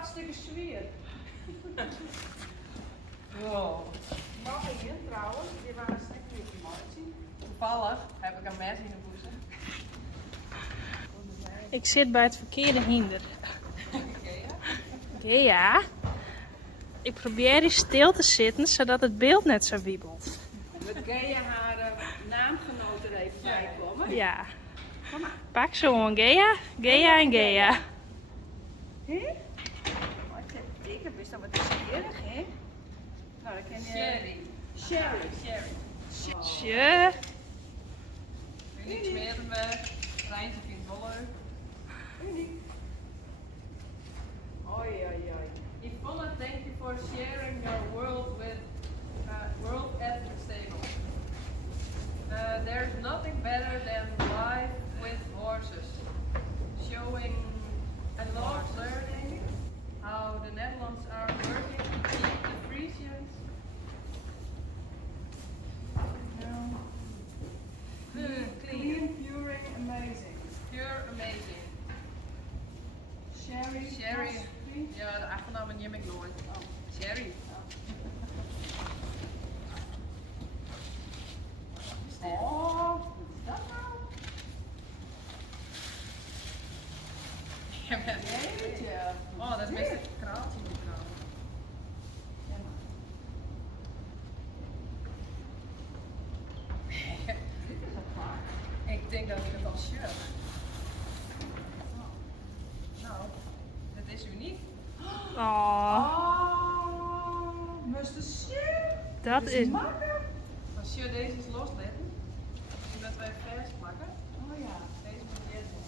hartstikke sfeer. Wow. Mag hier trouwens, die waren stekker in de markt. Toevallig heb ik een mes in de boezem. Ik zit bij het verkeerde hinder. Ja. Ik probeer hier stil te zitten, zodat het beeld net zo wiebelt. Met Gea haar naamgenoot er even bij komen. Ja. Pak zo een Gea. Gea en Gea. Hé? Ik heb wist dat wat is erg, hè? Nou, dan ken je... Sherry. Tje. Niks meer dan Rijntje vindt wel leuk. Uniek. Oei, oei, oei. Yvonne, thank you for sharing your world with World Ethics Table. There's nothing better than life with horses. Showing a lot of learning how the Netherlands are working to keep the Frisians clean, pure, amazing. Pure, amazing. Sherry. Ja, de achternaam neem ik nooit. Sherry. Oh, wat is dat nou? Jeetje. Oh, dat is best een kraaltje in de kraan. Ik denk dat ik het al shirt. Nou, dat is uniek. Oh, Mr. Shirt. dat is... Makkelijk. Als je deze is losletten, zodat wij vers plakken. Oh ja. Deze moet je doen.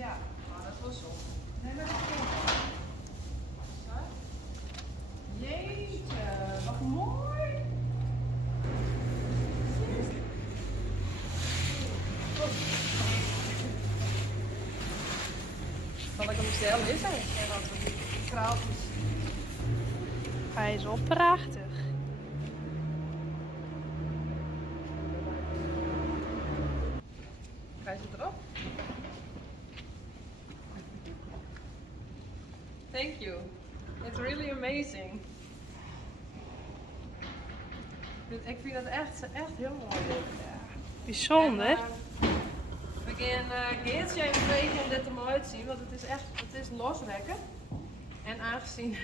Ja. Maar dat is wel zo. Nee, dat is goed. Zo. Jeetje, wat mooi. Zal ik hem bestellen? Is hij? Ja, dat is kraaltjes. Hij is wel prachtig. Hij zit erop. Thank you. It's really amazing. Ik vind het echt heel mooi. Bijzonder. En, we gaan Geertje even vragen om dit er mooi te zien, want het is losrekken. En aangezien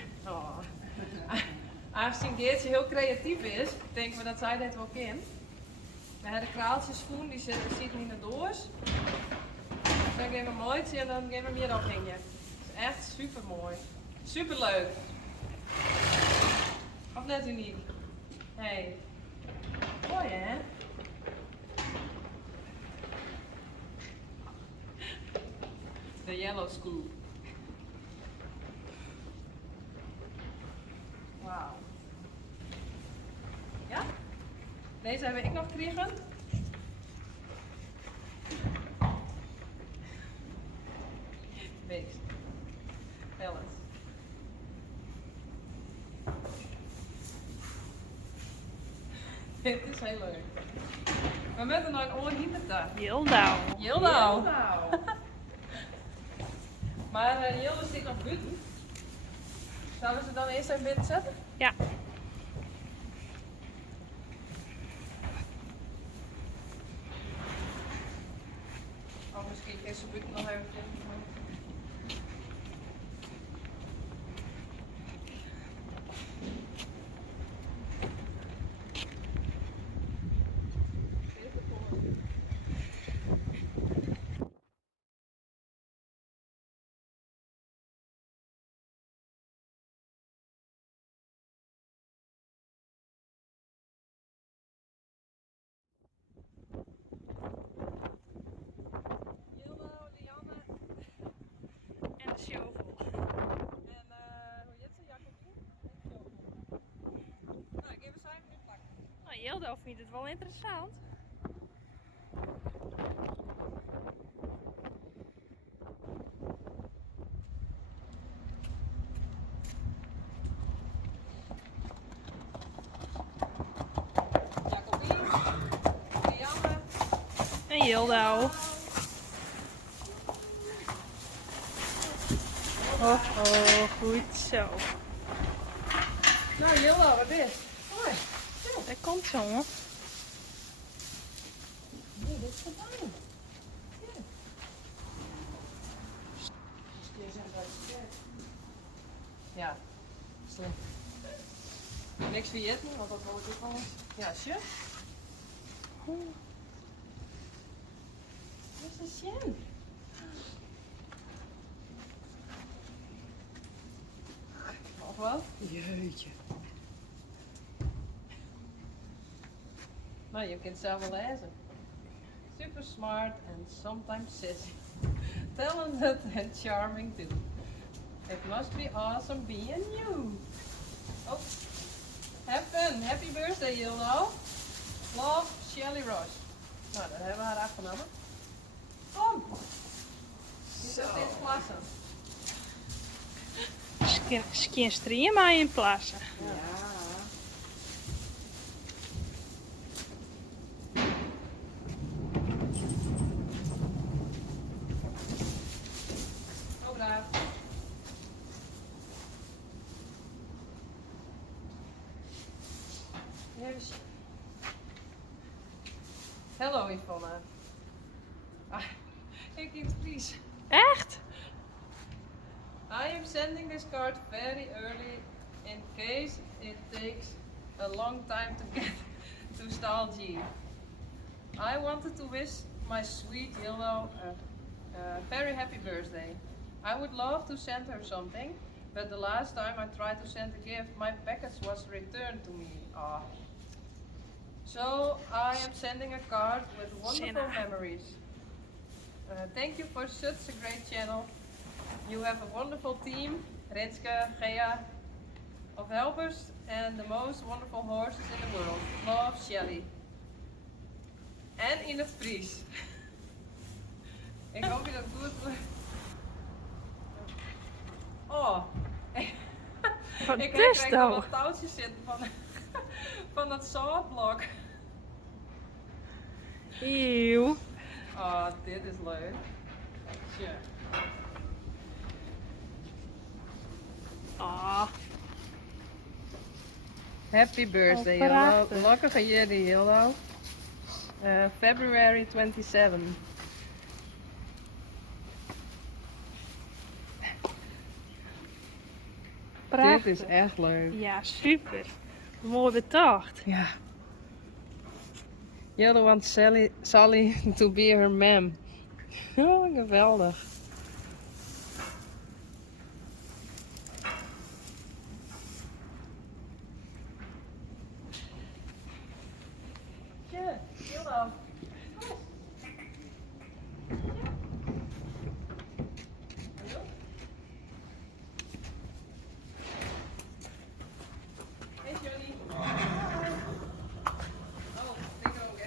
Geertje heel creatief is, denken we dat zij dit wel kan. We hebben de kraaltjesvoen, die zitten in de doos. Dan gaan we mooi zien en dan gaan we hem hier ophangen. Het is echt super mooi. Super leuk. Of net uniek? Hey. Mooi hè? De Yellow Scoop. Wauw. Ja? Deze heb ik nog gekregen. Wees. Tel het. Dit is heel leuk. We moeten nog een oor hinderta. Jildau. Jildau. Maar Jilde zit nog buiten. Zullen we ze dan eerst even binnen zetten? Ja. Of misschien is ze buiten nog even vinden. En de shovel. En hoe heet ze? Jacobien? Nou, ik even zijn nu pakken. Nou, Jildau vindt het wel interessant. Jacobien, Lianne. En Jildau. Oh, goed zo. Nou, Jilla, wat is? Hoi. Dat komt zo, hoor. Nee, dit is gedaan. Ja. Ja, slim. Niks vergeten, want dat wil ik ook wel eens. Ja, shit. Wat is een Sjen? Nog wat? Jeetje. Nou, je kunt het zelf wel lezen. Super smart and sometimes sassy. Talented and charming too. It must be awesome being you. Oh, have fun. Happy birthday, Yildo. Love, Shelly Ross. Nou, dat hebben we haar afgenomen. Kom. Je zit in plassen. Geen strieën maar in plaatsen. Ja. Oh, braaf. Yes. Hello, Yvonne. Ah, ik eat Fries. Echt? I am sending this card very early in case it takes a long time to get to Stalgie. I wanted to wish my sweet Yellow a very happy birthday. I would love to send her something, but the last time I tried to send a gift, my package was returned to me. Ah. So I am sending a card with wonderful memories. Thank you for such a great channel. You have a wonderful team, Renske, Gea, of helpers and the most wonderful horses in the world. Love, Shelly. En in het Fries. Ik hoop je dat goed. Oh. Wat Ik is krijg nog dat? wat touwtjes zitten van het zoutblok. Eeuw. Oh, dit is leuk. Tja. Ah, Happy birthday, Oh, Yellow. prachtig. Gelukkige jullie, Yellow. February 27. prachtig. Dit is echt leuk. Ja, super. Mooi betocht. Ja. Yellow wants Sally to be her ma'am. Oh, geweldig. Ja, Yellow. Hey Johnny. Oh, ik ook.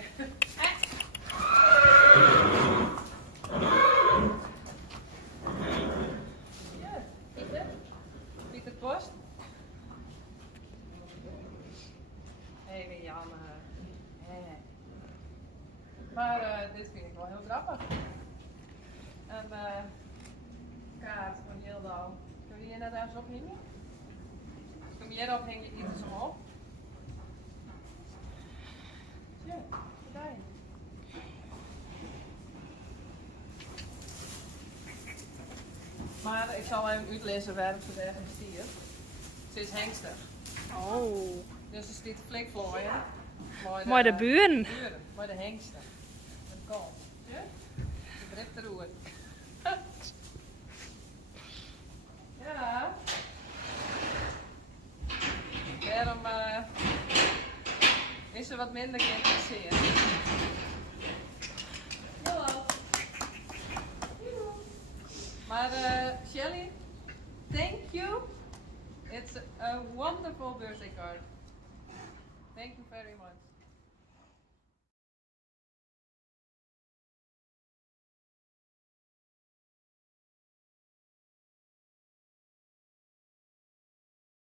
Ja, Pieter. Pieter Post. Even Jan. Maar dit vind ik wel heel grappig. Een kaart van Yildo. Kun je hier net ergens ophangen? Kom hierop hang je iets op. Ja, daar. Maar ik zal even uitlezen waarom ze daar geen stier. Ze is hengstig. Oh. Dus er staat flikvlooien. Maar de buren. Maar de hengsten. Het kalf. Ja? De dript de roer. Ja. Daarom is ze wat minder geïnteresseerd. Hallo. Maar Shelly, thank you. It's a wonderful birthday card. Thank you very much.